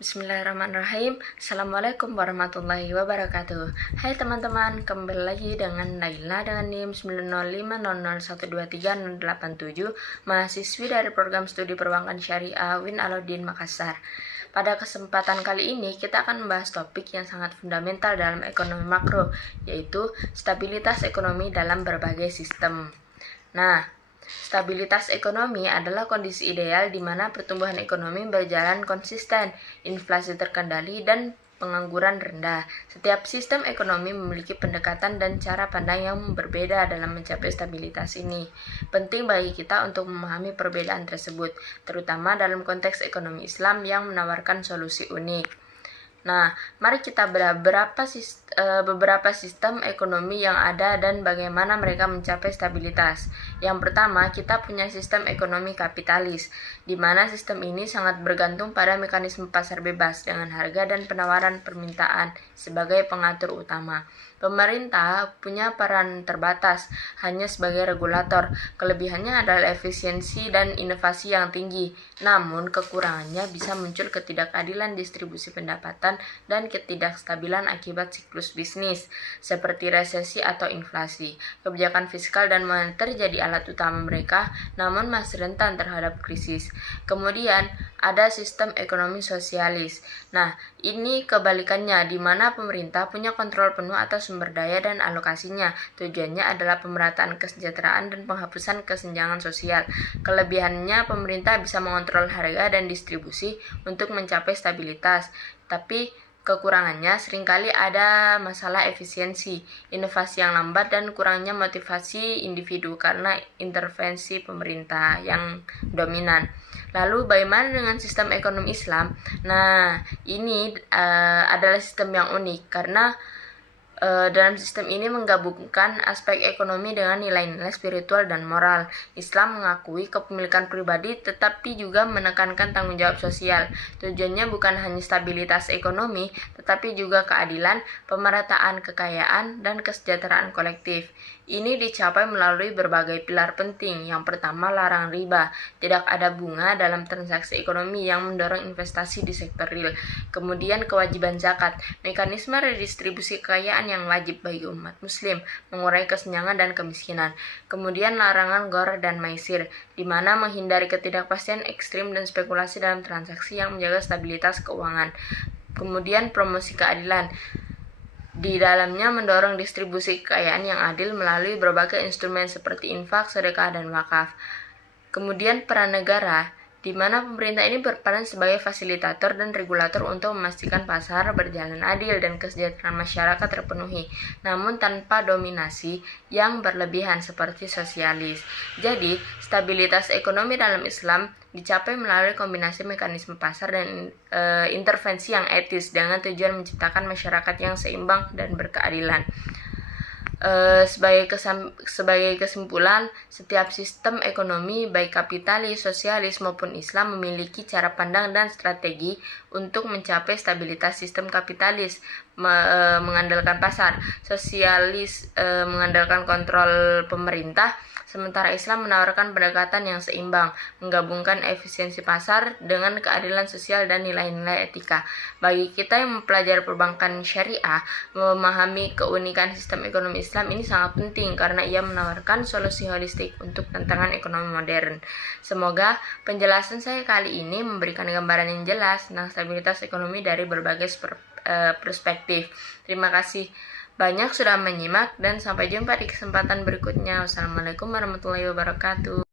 Bismillahirrahmanirrahim. Assalamualaikum warahmatullahi wabarakatuh. Hai teman-teman, kembali lagi dengan Naila dengan NIM 90500123087, mahasiswi dari program studi perbankan syariah Win Alauddin Makassar. Pada kesempatan kali ini kita akan membahas topik yang sangat fundamental dalam ekonomi makro, yaitu stabilitas ekonomi dalam berbagai sistem. Stabilitas ekonomi adalah kondisi ideal di mana pertumbuhan ekonomi berjalan konsisten, inflasi terkendali, dan pengangguran rendah. Setiap sistem ekonomi memiliki pendekatan dan cara pandang yang berbeda dalam mencapai stabilitas ini. Penting bagi kita untuk memahami perbedaan tersebut, terutama dalam konteks ekonomi Islam yang menawarkan solusi unik. Mari kita beberapa sistem ekonomi yang ada dan bagaimana mereka mencapai stabilitas. Yang pertama, kita punya sistem ekonomi kapitalis, di mana sistem ini sangat bergantung pada mekanisme pasar bebas dengan harga dan penawaran permintaan sebagai pengatur utama. Pemerintah punya peran terbatas hanya sebagai regulator. Kelebihannya adalah efisiensi dan inovasi yang tinggi, namun kekurangannya bisa muncul ketidakadilan distribusi pendapatan dan ketidakstabilan akibat siklus bisnis, seperti resesi atau inflasi. Kebijakan fiskal dan moneter jadi alat utama mereka, namun masih rentan terhadap krisis. Kemudian, ada sistem ekonomi sosialis. Ini kebalikannya, di mana pemerintah punya kontrol penuh atas sumber daya dan alokasinya. Tujuannya adalah pemerataan kesejahteraan dan penghapusan kesenjangan sosial. Kelebihannya, pemerintah bisa mengontrol harga dan distribusi untuk mencapai stabilitas, tapi kekurangannya seringkali ada masalah efisiensi, inovasi yang lambat, dan kurangnya motivasi individu karena intervensi pemerintah yang dominan. Lalu bagaimana dengan sistem ekonomi Islam? Ini adalah sistem yang unik karena dalam sistem ini menggabungkan aspek ekonomi dengan nilai-nilai spiritual dan moral. Islam mengakui kepemilikan pribadi tetapi juga menekankan tanggung jawab sosial. Tujuannya bukan hanya stabilitas ekonomi, tetapi juga keadilan, pemerataan kekayaan, dan kesejahteraan kolektif. Ini dicapai melalui berbagai pilar penting. Yang pertama, larang riba. Tidak ada bunga dalam transaksi ekonomi yang mendorong investasi di sektor real. Kemudian, kewajiban zakat. Mekanisme redistribusi kekayaan yang wajib bagi umat muslim, mengurangi kesenjangan dan kemiskinan. Kemudian, larangan gor dan maisir, di mana menghindari ketidakpastian ekstrim dan spekulasi dalam transaksi yang menjaga stabilitas keuangan. Kemudian, promosi keadilan. Di dalamnya mendorong distribusi kekayaan yang adil melalui berbagai instrumen seperti infak, sedekah, dan wakaf. Kemudian peran negara, di mana pemerintah ini berperan sebagai fasilitator dan regulator untuk memastikan pasar berjalan adil dan kesejahteraan masyarakat terpenuhi, namun tanpa dominasi yang berlebihan seperti sosialis. Jadi, stabilitas ekonomi dalam Islam dicapai melalui kombinasi mekanisme pasar dan intervensi yang etis dengan tujuan menciptakan masyarakat yang seimbang dan berkeadilan. Sebagai kesimpulan, setiap sistem ekonomi baik kapitalis, sosialis maupun Islam memiliki cara pandang dan strategi untuk mencapai stabilitas. Sistem kapitalis mengandalkan pasar, sosialis mengandalkan kontrol pemerintah, sementara Islam menawarkan pendekatan yang seimbang, menggabungkan efisiensi pasar dengan keadilan sosial dan nilai-nilai etika. Bagi kita yang mempelajari perbankan syariah, memahami keunikan sistem ekonomi Islam ini sangat penting karena ia menawarkan solusi holistik untuk tantangan ekonomi modern. Semoga penjelasan saya kali ini memberikan gambaran yang jelas tentang stabilitas ekonomi dari berbagai perspektif. Terima kasih banyak sudah menyimak dan sampai jumpa di kesempatan berikutnya. Wassalamualaikum warahmatullahi wabarakatuh.